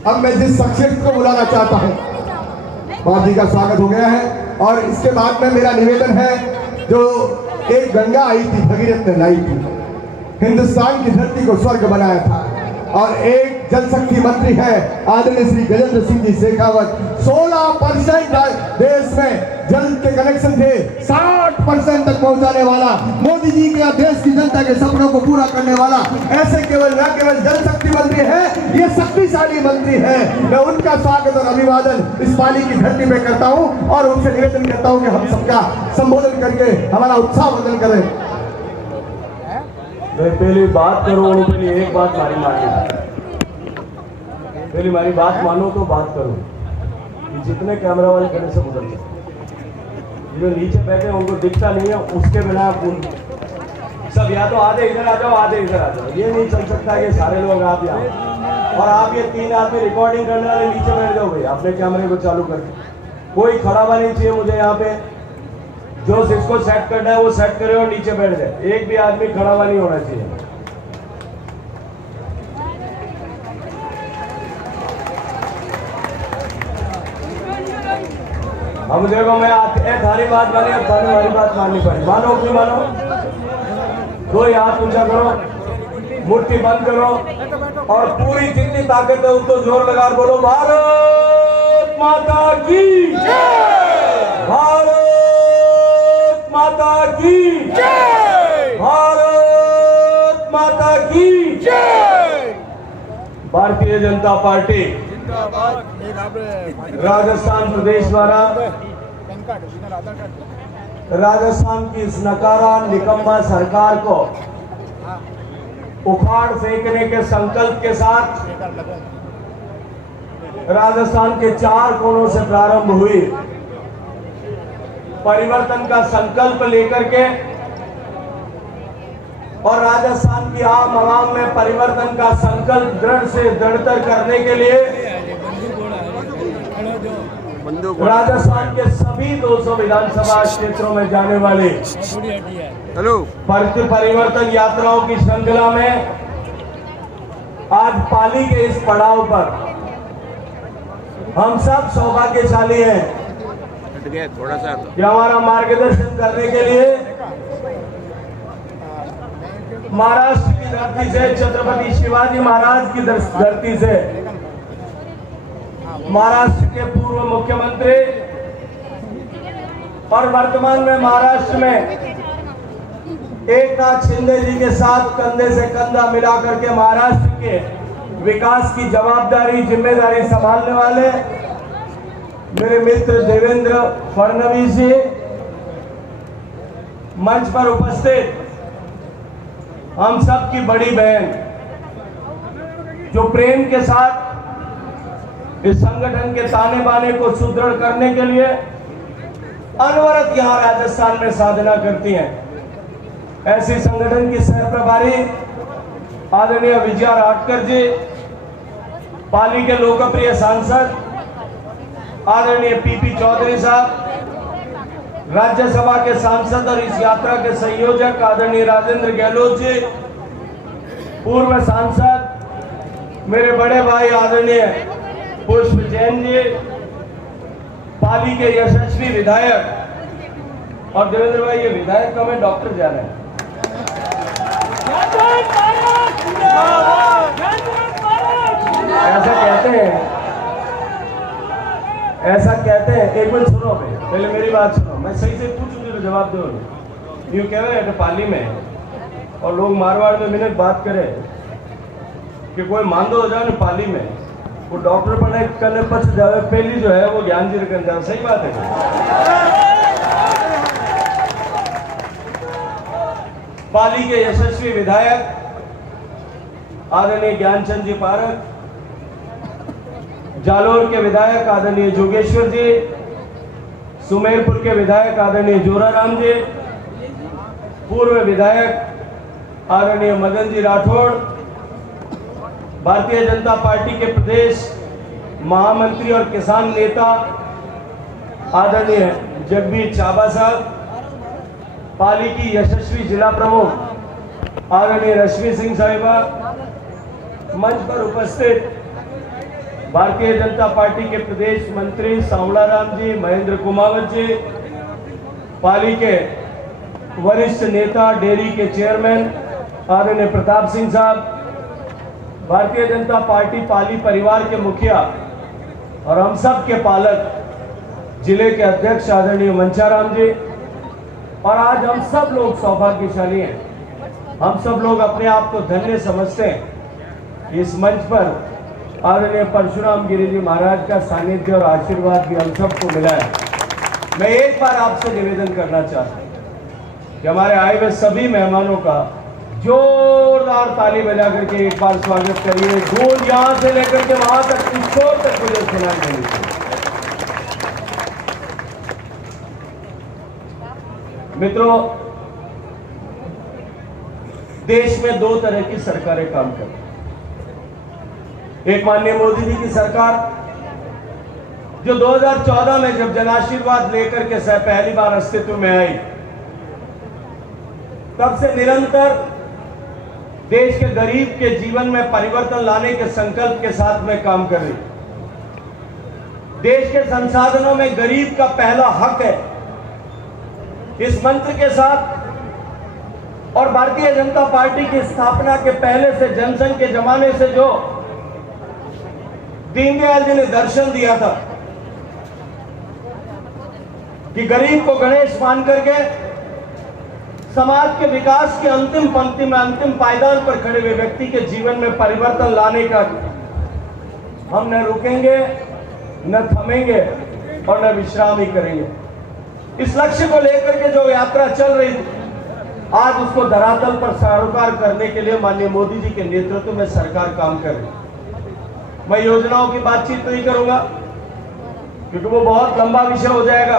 अब मैं जिस शख्सियत को बुलाना चाहता हूँ, बाप जी का स्वागत हो गया है। और इसके बाद में मेरा निवेदन है, जो एक गंगा आई थी, भगीरथ ने लाई थी, हिंदुस्तान की धरती को स्वर्ग बनाया था, और एक जल शक्ति मंत्री है आदरणीय श्री गजेंद्र सिंह जी शेखावत। 16% देश में जल के कनेक्शन थे, 60% तक पहुंचाने वाला मोदी जी का देश की जनता के सपनों को पूरा करने वाला ऐसे केवल न केवल जल शक्ति मंत्री है, ये शक्तिशाली मंत्री है। मैं उनका स्वागत और अभिवादन इस पाली की धरती पे करता हूं और उनसे निवेदन करता हूं कि हम सबका संबोधन करके हमारा उत्साह वर्धन करें। मैं पहली बात करूँ, पहले एक बात मानी, पहले हमारी बात मानो तो बात करो कि जितने कैमरा वाले खड़े से गुजर जाए, जो नीचे बैठे उनको दिखता नहीं है, उसके बिना आप सब या तो आधे इधर आ जाओ, आधे इधर आ जाओ। ये नहीं चल सकता ये सारे लोग आप यहाँ, और आप ये 3 आदमी रिकॉर्डिंग करने वाले नीचे बैठ जाओ भाई, अपने कैमरे को चालू करके। कोई खड़ा हुआ नहीं चाहिए मुझे यहाँ पे, जो जिसको सेट करना है वो सेट करे और नीचे बैठ जाए। एक भी आदमी खड़ा हुआ नहीं होना चाहिए। अब देखो मैं थारी बात मानी, अब थारी वाली बात माननी पड़ी। मानो कि मानो, 2 हाथ ऊंचा करो, मुट्ठी बंद करो और पूरी जितनी ताकत है उसको जोर लगा बोलो, भारत माता की जय, भारत माता की जय, भारत माता की जय। भारतीय जनता पार्टी राजस्थान प्रदेश द्वारा राजस्थान की इस नकारा निकम्मा सरकार को उखाड़ फेंकने के संकल्प के साथ राजस्थान के 4 कोनों से प्रारंभ हुई परिवर्तन का संकल्प लेकर के, और राजस्थान की आम आवाम में परिवर्तन का संकल्प दृढ़ से दृढ़तर करने के लिए राजस्थान के सभी 200 विधानसभा क्षेत्रों में जाने वाले परिवर्तन यात्राओं की श्रृंखला में आज पाली के इस पड़ाव पर हम सब सौभाग्यशाली हैं थोड़ा सा कि हमारा मार्गदर्शन करने के लिए महाराष्ट्र की धरती से, छत्रपति शिवाजी महाराज की धरती से, महाराष्ट्र के पूर्व मुख्यमंत्री और वर्तमान में महाराष्ट्र में एकनाथ शिंदे जी के साथ कंधे से कंधा मिलाकर के महाराष्ट्र के विकास की जवाबदारी, जिम्मेदारी संभालने वाले मेरे मित्र देवेंद्र फडणवीस जी, मंच पर उपस्थित हम सब की बड़ी बहन, जो प्रेम के साथ इस संगठन के ताने बाने को सुदृढ़ करने के लिए अनवरत यहां राजस्थान में साधना करती हैं। ऐसी संगठन की सह प्रभारी आदरणीय विजया राठकर जी, पाली के लोकप्रिय सांसद आदरणीय पीपी चौधरी साहब, राज्यसभा के सांसद और इस यात्रा के संयोजक आदरणीय राजेंद्र गहलोत जी, पूर्व सांसद मेरे बड़े भाई आदरणीय पुष्प जैन जी, पाली के यशस्वी विधायक, और देवेंद्र भाई ये विधायक कम है, डॉक्टर जा रहे हैं। ऐसा कहते हैं। एक मिनट सुनो, पहले मेरी बात सुनो, मैं सही से पूछूंगी तो जवाब दो। यूं कह रहे हैं पाली में और लोग मारवाड़ में मिनट बात करें कि कोई मांदो हो जाए ना पाली में, वो डॉक्टर पढ़ने करने पछ जाए, पहली जो है वो ज्ञान जी रखने जाए। सही बात है। पाली के यशस्वी विधायक आदरणीय ज्ञानचंद जी पारक, जालोर के विधायक आदरणीय जोगेश्वर जी, सुमेरपुर के विधायक आदरणीय जोराराम जी, पूर्व विधायक आदरणीय मदन जी राठौड़, भारतीय जनता पार्टी के प्रदेश महामंत्री और किसान नेता आदरणीय जगबीर चाबा साहब, पाली की यशस्वी जिला प्रमुख आदरणीय रश्मि सिंह साहिबा, मंच पर उपस्थित भारतीय जनता पार्टी के प्रदेश मंत्री सांवला राम जी, महेंद्र कुमावत जी, पाली के वरिष्ठ नेता, डेयरी के चेयरमैन आदरणीय प्रताप सिंह साहब, भारतीय जनता पार्टी पाली परिवार के मुखिया और हम सब के पालक जिले के अध्यक्ष आदरणीय मंचाराम जी, और आज हम सब लोग सौभाग्यशाली हैं, हम सब लोग अपने आप को धन्य समझते हैं। इस मंच पर आदरणीय परशुराम गिरी जी महाराज का सानिध्य और आशीर्वाद भी हम सबको मिला है। मैं एक बार आपसे निवेदन करना चाहता हूं कि हमारे आए हुए सभी मेहमानों का जोरदार ताली बजा करके एक बार स्वागत करिए। गूंज यहां से लेकर के वहां तक, किशोर तक मुझे सुनाई देनी चाहिए। मित्रों, देश में दो तरह की सरकारें काम करती हैं। एक माननीय मोदी जी की सरकार, जो 2014 में जब जनाशीर्वाद लेकर के पहली बार अस्तित्व में आई, तब से निरंतर देश के गरीब के जीवन में परिवर्तन लाने के संकल्प के साथ में काम कर रही। देश के संसाधनों में गरीब का पहला हक है, इस मंत्र के साथ और भारतीय जनता पार्टी की स्थापना के पहले से, जनसंघ के जमाने से जो दीनदयाल जी ने दर्शन दिया था कि गरीब को गणेश मान करके समाज के विकास के अंतिम पंक्ति में, अंतिम पायदान पर खड़े हुए व्यक्ति के जीवन में परिवर्तन लाने का हम न रुकेंगे, न थमेंगे और न विश्राम ही करेंगे। इस लक्ष्य को लेकर के जो यात्रा चल रही थी, आज उसको धरातल पर साकार करने के लिए माननीय मोदी जी के नेतृत्व में सरकार काम कर रही है। मैं योजनाओं की बातचीत नहीं करूंगा क्योंकि वो बहुत लंबा विषय हो जाएगा,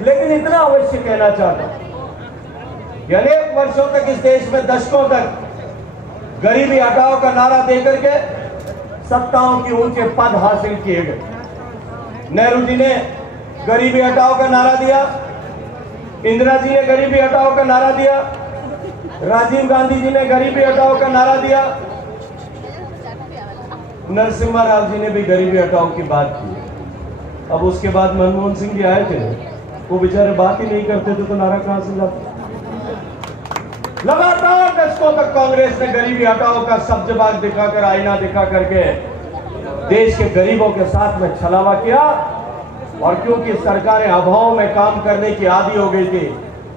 लेकिन इतना अवश्य कहना चाहता हूं कि अनेक वर्षों तक इस देश में, दशकों तक गरीबी हटाओ का नारा देकर के सत्ताओं के ऊंचे पद हासिल किए गए। नेहरू जी ने गरीबी हटाओ का नारा दिया, इंदिरा जी ने गरीबी हटाओ का नारा दिया, राजीव गांधी जी ने गरीबी हटाओ का नारा दिया, नरसिम्हा राव जी ने भी गरीबी हटाओ की बात की। अब उसके बाद मनमोहन सिंह जी आए थे, वो बेचारे बात ही नहीं करते थे, तो नारा कहां से जाता। लगातार दशकों तक कांग्रेस ने गरीबी हटाओ का सब्जबाग दिखाकर, आईना दिखा करके देश के गरीबों के साथ में छलावा किया, और क्योंकि सरकारें अभाव में काम करने की आदी हो गई थी,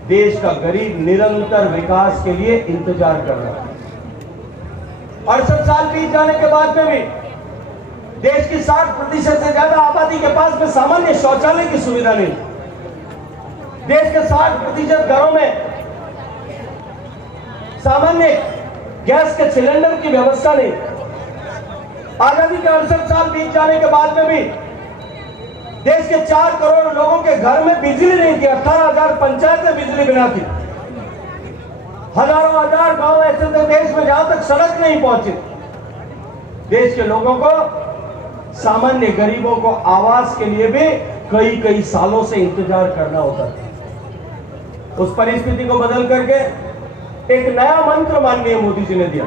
देश का गरीब निरंतर विकास के लिए इंतजार कर रहा है। 68 साल बीत जाने के बाद में भी देश की 60% से ज्यादा आबादी के पास में सामान्य शौचालय की सुविधा नहीं। देश के 60% घरों में सामान्य गैस के सिलेंडर की व्यवस्था नहीं। आजादी के 68 साल बीत जाने के बाद में भी देश के 4 करोड़ लोगों के घर में बिजली नहीं थी। 18,000 पंचायतें बिजली बिना थी। हजारों हजार गांव ऐसे थे देश में जहां तक सड़क नहीं पहुंची। देश के लोगों को, सामान्य गरीबों को आवास के लिए भी कई सालों से इंतजार करना होता था। उस परिस्थिति को बदल करके एक नया मंत्र माननीय मोदी जी ने दिया।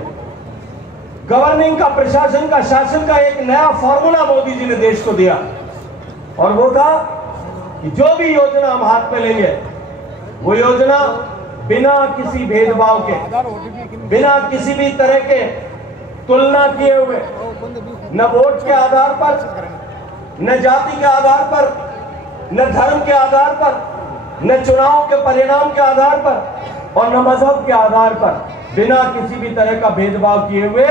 गवर्निंग का, प्रशासन का, शासन का एक नया फॉर्मूला मोदी जी ने देश को दिया, और वो था कि जो भी योजना हम हाथ में लेंगे, वो योजना बिना किसी भेदभाव के, बिना किसी भी तरह के तुलना किए हुए, न वोट के आधार पर, न जाति के आधार पर, न धर्म के आधार पर, न चुनाव के परिणाम के आधार पर और न मजहब के आधार पर, बिना किसी भी तरह का भेदभाव किए हुए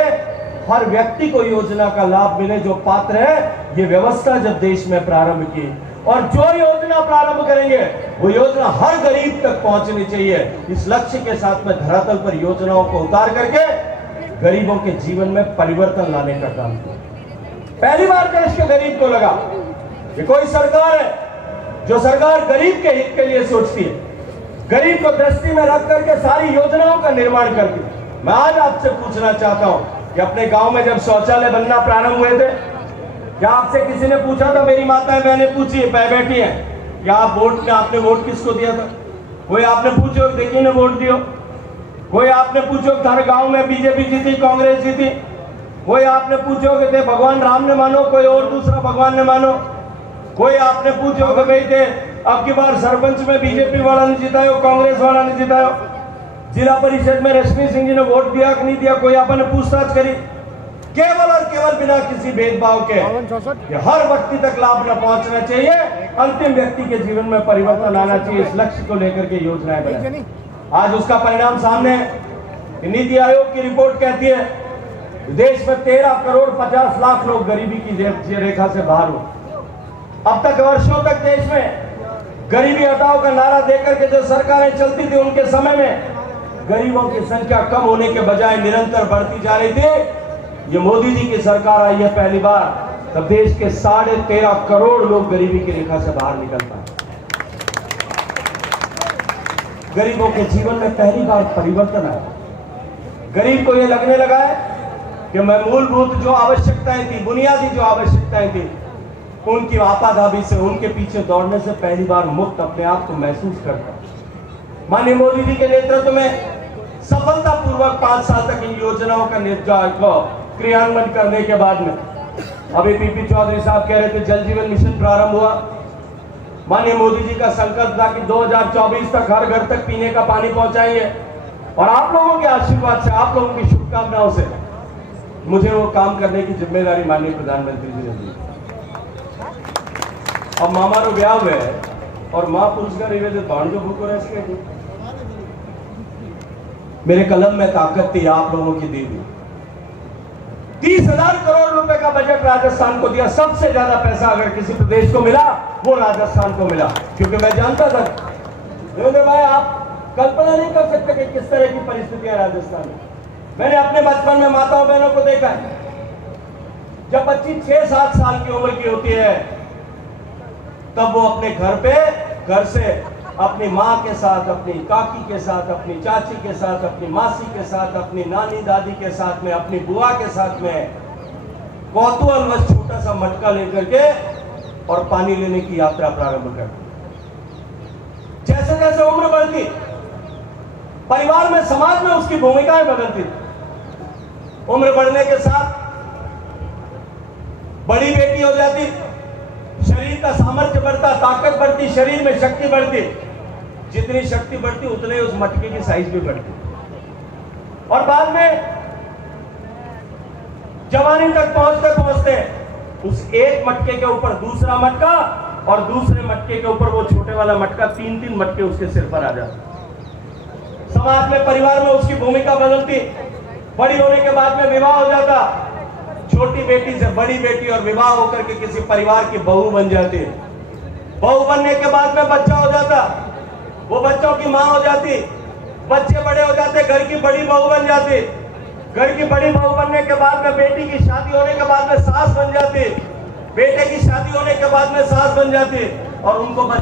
हर व्यक्ति को योजना का लाभ मिले जो पात्र है। ये व्यवस्था जब देश में प्रारंभ की, और जो योजना प्रारंभ करेंगे वो योजना हर गरीब तक पहुंचनी चाहिए। इस लक्ष्य के साथ में धरातल पर योजनाओं को उतार करके गरीबों के जीवन में परिवर्तन लाने का काम किया। पहली बार देश के गरीब को लगा कि कोई सरकार है जो सरकार गरीब के हित के लिए सोचती है, गरीब को दृष्टि में रख करके सारी योजनाओं का निर्माण करती है। मैं आज आपसे पूछना चाहता हूं कि अपने गांव में जब शौचालय बनना प्रारंभ हुए थे, क्या आपसे किसी ने पूछा था? मेरी माताएं बहनें पूछी बैठी हैं, क्या आप वोट में, आपने वोट किसको दिया था? कोई आपने पूछो देखिए ने वोट दियो? कोई आपने पूछो हर गांव में बीजेपी जीती, कांग्रेस जीती? कोई आपने पूछोगे थे भगवान राम ने मानो, कोई और दूसरा भगवान ने मानो। कोई आपने पूछोगे भाई थे अब की बार सरपंच में बीजेपी वाला ने जितायो, कांग्रेस वाला ने जितायो, जिला परिषद में रश्मि सिंह जी ने वोट दिया कि नहीं दिया, कोई आपने पूछताछ करी। केवल और केवल बिना किसी भेदभाव के हर व्यक्ति तक लाभ न पहुंचना चाहिए, अंतिम व्यक्ति के जीवन में परिवर्तन आना चाहिए, इस लक्ष्य को लेकर के योजनाएं बनाई। आज उसका परिणाम सामने है। नीति आयोग की रिपोर्ट कहती है देश में 13 करोड़ 50 लाख लोग गरीबी की रेखा से बाहर हो। अब तक वर्षों तक देश में गरीबी हटाओ का नारा देकर के जो सरकारें चलती थी उनके समय में गरीबों की संख्या कम होने के बजाय निरंतर बढ़ती जा रही थी। ये मोदी जी की सरकार आई है पहली बार, तब देश के 13.5 करोड़ लोग गरीबी की रेखा से बाहर निकल पाए। गरीबों के जीवन में पहली बार परिवर्तन आया। गरीब को यह लगने लगा है कि मैं मूलभूत जो आवश्यकताएं थी, बुनियादी जो आवश्यकताएं थी, उनकी आपाधापी से, उनके पीछे दौड़ने से पहली बार मुक्त अपने आप को महसूस करता। माननीय मोदी जी के नेतृत्व में सफलतापूर्वक 5 साल तक इन योजनाओं का क्रियान्वयन करने के बाद में अभी पीपी चौधरी साहब कह रहे थे जल जीवन मिशन प्रारंभ हुआ। माननीय मोदी जी का संकल्प था कि 2024 तक हर घर तक पीने का पानी पहुंचाएंगे, और आप लोगों के आशीर्वाद से, आप लोगों की शुभकामनाओं से मुझे वो काम करने की जिम्मेदारी माननीय प्रधानमंत्री जी ने दी। अब मामारो ब्याह हुए और मां पुरस्कार निवेदित भाणजो भूको रह सके। मेरे कलम में ताकत थी, आप लोगों की दी थी। 30,000 करोड़ रुपए का बजट राजस्थान को दिया। सबसे ज्यादा पैसा अगर किसी प्रदेश को मिला वो राजस्थान को मिला, क्योंकि मैं जानता था देवेंद्र भाई आप कल्पना नहीं कर सकते कि किस तरह की परिस्थितियां राजस्थान में। मैंने अपने बचपन में माताओं बहनों को देखा है, जब बच्ची 6-7 साल की उम्र की होती है तब वो अपने घर से अपनी माँ के साथ, अपनी काकी के साथ, अपनी चाची के साथ, अपनी मासी के साथ, अपनी नानी दादी के साथ में, अपनी बुआ के साथ में कौतूहलवश छोटा सा मटका लेकर के और पानी लेने की यात्रा प्रारंभ कर। जैसे जैसे उम्र बढ़ती, परिवार में, समाज में उसकी भूमिकाएं बदलती। उम्र बढ़ने के साथ बड़ी बेटी हो जाती, शरीर का सामर्थ्य बढ़ता, ताकत बढ़ती, शरीर में शक्ति बढ़ती। जितनी शक्ति बढ़ती उतने उस मटके की साइज भी बढ़ती, और बाद में जवानी तक पहुंचते पहुंचते उस एक मटके के ऊपर दूसरा मटका, और दूसरे मटके के ऊपर वो छोटे वाला मटका, 3-3 मटके उसके सिर पर आ जाते। समाज में, परिवार में उसकी भूमिका बदलती। बड़ी होने के बाद में विवाह हो जाता, छोटी बेटी से बड़ी बेटी, और विवाह होकर के किसी परिवार की बहू बन जाती। बहू बनने के बाद में बच्चा हो जाता, वो बच्चों की मां हो जाती। बच्चे बड़े हो जाते, घर की बड़ी बहू बन जाती। घर की बड़ी बहू बनने के बाद में बेटी की शादी होने के बाद में सास बन जाती। बेटे की शादी होने के बाद में सास बन जाती, और उनको बच्चे